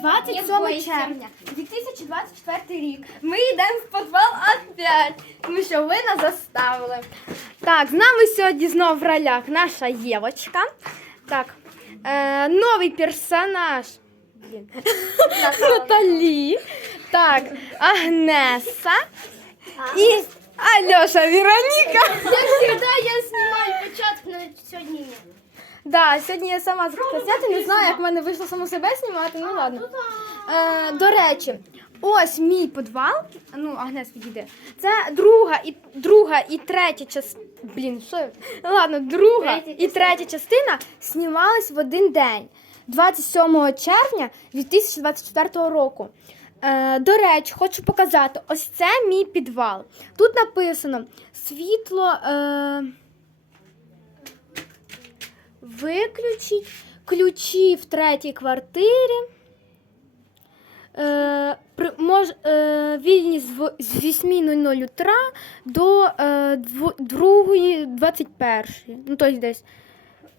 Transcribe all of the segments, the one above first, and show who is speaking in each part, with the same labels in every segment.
Speaker 1: 27 червня, 2024 рік. Ми йдемо в підвал опять, тому що ви нас заставили. Так, з нами сьогодні знов в ролях наша Євочка. Так, е, новий персонаж. Блін. Наталі. Так, Агнеса. І Альоша Вероніка.
Speaker 2: Як завжди, я знімаю початку на сьогодні. ні.
Speaker 1: Да, сьогодні я сама захотіла зняти, не знаю, як в мене вийшло само себе знімати, ну ладно. Е, до речі, ось мій підвал. Ну, Агнес відійде. Це друга і друга і третя частина. Блін, що? я? Ну ладно, друга
Speaker 2: Третя
Speaker 1: і третя частина знімались в один день, 27 червня 2024 року. Е, до речі, хочу показати: ось це мій підвал. Тут написано світло. Е, Виключіть ключі в третій квартирі. Е, при, мож, е, вільні з, з 8.00 утра до е, 2.21. Ну, тобто десь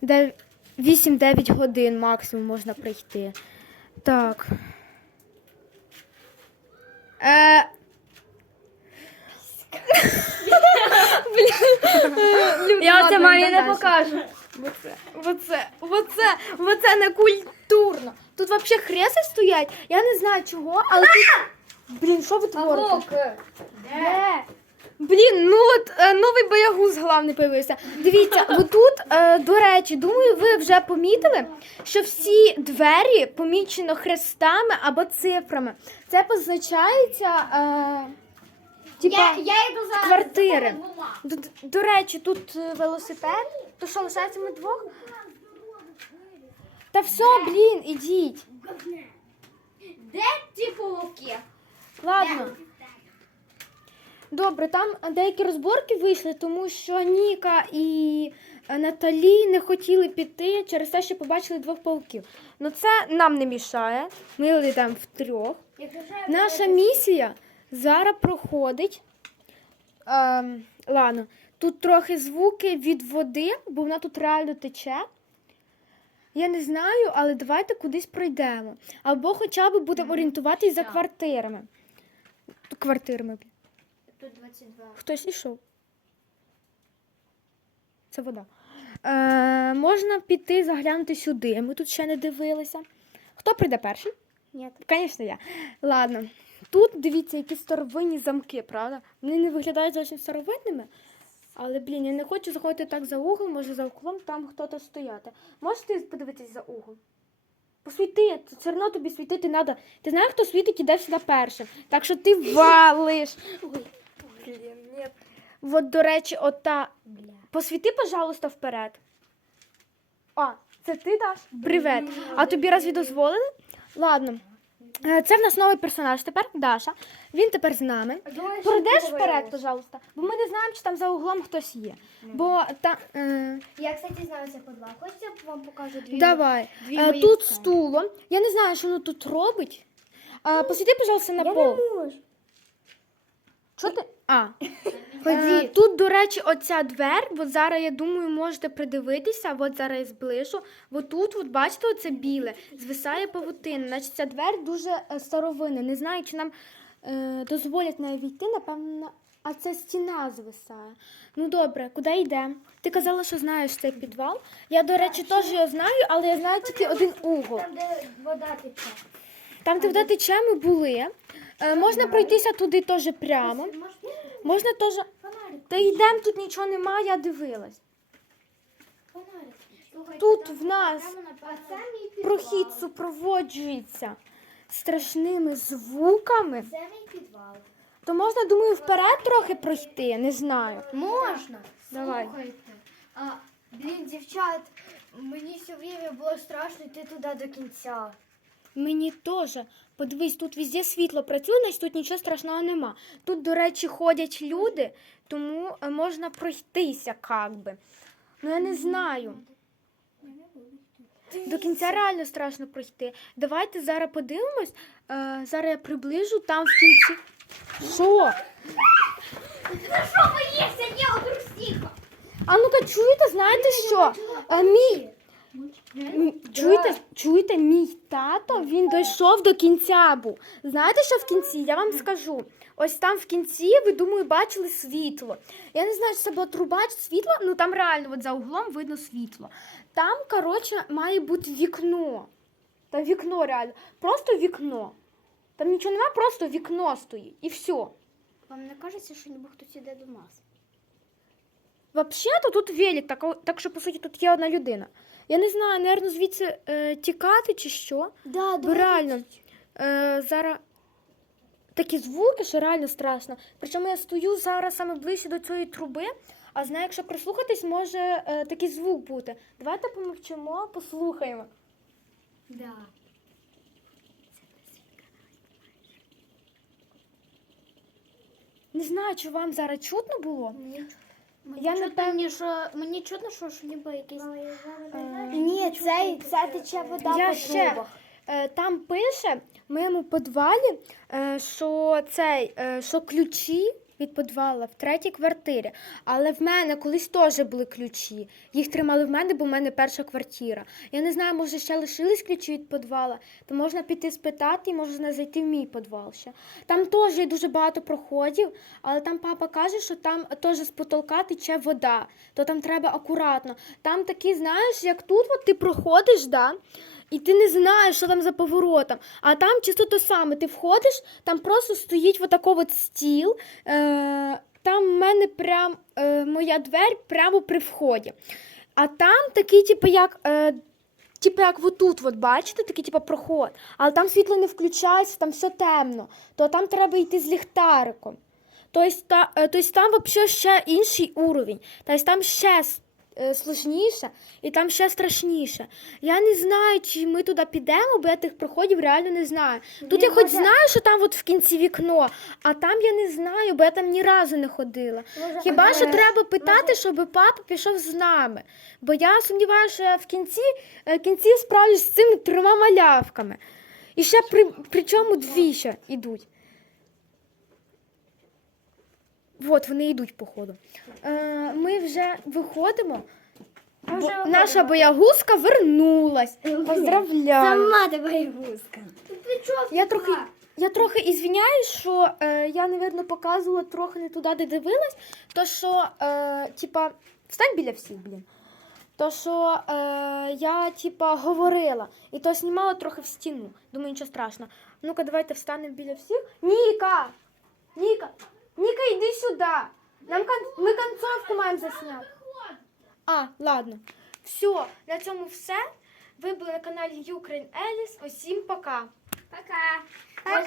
Speaker 1: де 8-9 годин максимум можна прийти. Так. Е, Блін.
Speaker 2: Я оце
Speaker 1: Ладно,
Speaker 2: мамі не покажу.
Speaker 1: Оце, оце, оце, оце не культурно. Тут взагалі хреси стоять. Я не знаю чого, але тут. Блін, що ви творите? Де? Блін, ну от е, новий боягуз главний появився. Дивіться, отут, е, до речі, думаю, ви вже помітили, що всі двері помічено хрестами або цифрами. Це позначається. Е, типа,
Speaker 2: Я, я йду за
Speaker 1: квартири. До, до речі, тут е, велосипед. То що, лишається ми двох? Та все, блін, ідіть.
Speaker 2: Де ті половки?
Speaker 1: Ладно. Добре, там деякі розборки вийшли, тому що Ніка і Наталі не хотіли піти через те, що побачили двох пауків. Ну це нам не мішає. Ми йдемо втрьох. Наша місія зараз проходить. Ем, ладно, тут трохи звуки від води, бо вона тут реально тече. Я не знаю, але давайте кудись пройдемо. Або хоча б будемо орієнтуватись за квартирами. Квартирами.
Speaker 2: Тут 22.
Speaker 1: Хтось ішов. Це вода. Е, можна піти заглянути сюди. Ми тут ще не дивилися. Хто прийде перший?
Speaker 2: Ні.
Speaker 1: Звісно, я. Ладно. Тут дивіться, які старовинні замки, правда? Вони не виглядають зовсім старовинними. Але, блін, я не хочу заходити так за угол, може за углом там хтось стояти. Можете подивитись за угол? Посвіти, все одно тобі світити треба. Ти знаєш, хто світить іде сюди першим. Так що ти валиш. Блін, ні. От, до речі, ота. Посвіти, пожалуйста, вперед. А, це ти Даш? Привет. А тобі разві дозволили? Ладно. Е, Це в нас новий персонаж тепер, Даша. Він тепер з нами. Пройдеш вперед, пожалуйста, бо ми не знаємо, чи там за углом хтось є. Бо та. Е,
Speaker 2: Я, кстати, знаю це подвал. Хочете, я вам покажу дві?
Speaker 1: давай.
Speaker 2: дві
Speaker 1: Е,
Speaker 2: мої
Speaker 1: тут
Speaker 2: сцени.
Speaker 1: стуло. Я не знаю, що воно тут робить. Е, посвіти, пожалуйста, на пол.
Speaker 2: можу.
Speaker 1: Що ти? А.
Speaker 2: Ході.
Speaker 1: Е, тут, до речі, оця двер, от зараз, я думаю, можете придивитися, от зараз я зближу. От тут, от бачите, оце біле, звисає павутина. Значить, ця двер дуже е, старовинна. Не знаю, чи нам е, дозволять нею війти, напевно, а це стіна звисає. Ну добре, куди йдемо? Ти казала, що знаєш цей підвал. Я, до речі, теж його знаю, але я знаю тільки один угол.
Speaker 2: Там, де вода тече.
Speaker 1: Там, де вода тече, ми були. Е, можна пройтися туди теж прямо. Можна теж.
Speaker 2: Фонарик,
Speaker 1: Та йдемо, тут нічого немає, я дивилась.
Speaker 2: фонарик. Слухайте,
Speaker 1: Тут
Speaker 2: там
Speaker 1: в нас
Speaker 2: прямо на- мій підвал.
Speaker 1: Прохід супроводжується страшними звуками.
Speaker 2: Це мій підвал.
Speaker 1: То можна, думаю, вперед трохи пройти, не знаю.
Speaker 2: Можна.
Speaker 1: Давай.
Speaker 2: Слухайте. А, блін, дівчат, мені все время було страшно йти туди до кінця.
Speaker 1: Мені теж. Подивись, тут везде світло працює, значить тут нічого страшного нема. Тут, до речі, ходять люди, тому е, можна пройтися, як би. Ну я не знаю. До кінця реально страшно пройти. Давайте зараз подивимось. Е, зараз я приближу там в кінці. Що?
Speaker 2: Ну.
Speaker 1: А ну-ка чуєте, знаєте що? Е, мій, Чуєте, чуєте, мій тато він дійшов до кінця був. Знаєте, що в кінці? Я вам скажу. Ось там в кінці, ви думаю, бачили світло. Я не знаю, чи це була труба чи світло, ну там реально от за углом видно світло. Там, коротше, має бути вікно. Там вікно реально. Просто вікно. Там нічого немає, просто вікно стоїть. І все.
Speaker 2: Вам не кажеться, що ніби хтось іде до нас?
Speaker 1: Взагалі-то тут велик, так, так що, по суті, тут є одна людина. Я не знаю, напевно, звідси е, тікати чи що.
Speaker 2: Да,
Speaker 1: Бо реально е, зараз такі звуки, що реально страшно. Причому я стою зараз саме ближче до цієї труби, а знаю, якщо прислухатись, може е, такий звук бути. Давайте помовчимо, послухаємо.
Speaker 2: Да.
Speaker 1: Не знаю, чи вам зараз чутно було.
Speaker 2: Мені,
Speaker 1: Я
Speaker 2: чутно,
Speaker 1: напевно-
Speaker 2: мені, що, мені чутно, що, що ніби якийсь...
Speaker 1: Е,
Speaker 2: Ні, це, це тече вода
Speaker 1: Я
Speaker 2: по
Speaker 1: ще-
Speaker 2: трубах.
Speaker 1: Е, там пише в моєму підвалі, е, що цей, е, що ключі від підвала в третій квартирі. Але в мене колись теж були ключі. Їх тримали в мене, бо в мене перша квартира. Я не знаю, може ще лишились ключі від підвала, то можна піти спитати і можна зайти в мій підвал ще. Там теж є дуже багато проходів, але там папа каже, що там теж з потолка тече вода, то там треба акуратно. Там такі, знаєш, як тут от ти проходиш, да, і ти не знаєш, що там за поворотом. А там чисто те саме. Ти входиш, там просто стоїть отако от стіл. Е, там в мене прям е, моя двері прямо при вході. А там такий, типу, як. Е, Типу, як отут, от бачите, такий типу, проход, але там світло не включається, там все темно, то там треба йти з ліхтариком. Тобто, та, тобто там взагалі ще інший уровень. Тобто там ще е, сложніше і там ще страшніше. Я не знаю, чи ми туди підемо, бо я тих проходів реально не знаю. Тут я хоч знаю, що там от в кінці вікно, а там я не знаю, бо я там ні разу не ходила. Хіба що треба питати, щоб папа пішов з нами. Бо я сумніваюся, що я в кінці, е, кінці справлюсь з цими трьома малявками. І ще при, причому дві ще йдуть. От вони йдуть, походу. Е, ми вже виходимо. Бо
Speaker 2: вже
Speaker 1: наша боягузка вернулась. Поздравляю.
Speaker 2: Сама. Ти чого
Speaker 1: Я трохи, я трохи ізвиняюсь, що е, я, напевно, показувала трохи не туди, де дивилась. То що, е, типа, встань біля всіх, блін. То що е, я, типа, говорила, і то знімала трохи в стіну. Думаю, нічого страшного. Ну-ка, давайте встанемо біля всіх. Ніка! Ніка! Ніка, йди сюди! Нам кон- ми концовку маємо засняти. А, ладно. Все, на цьому все. Ви були на каналі Ukraine Alice. Усім пока.
Speaker 2: Пока.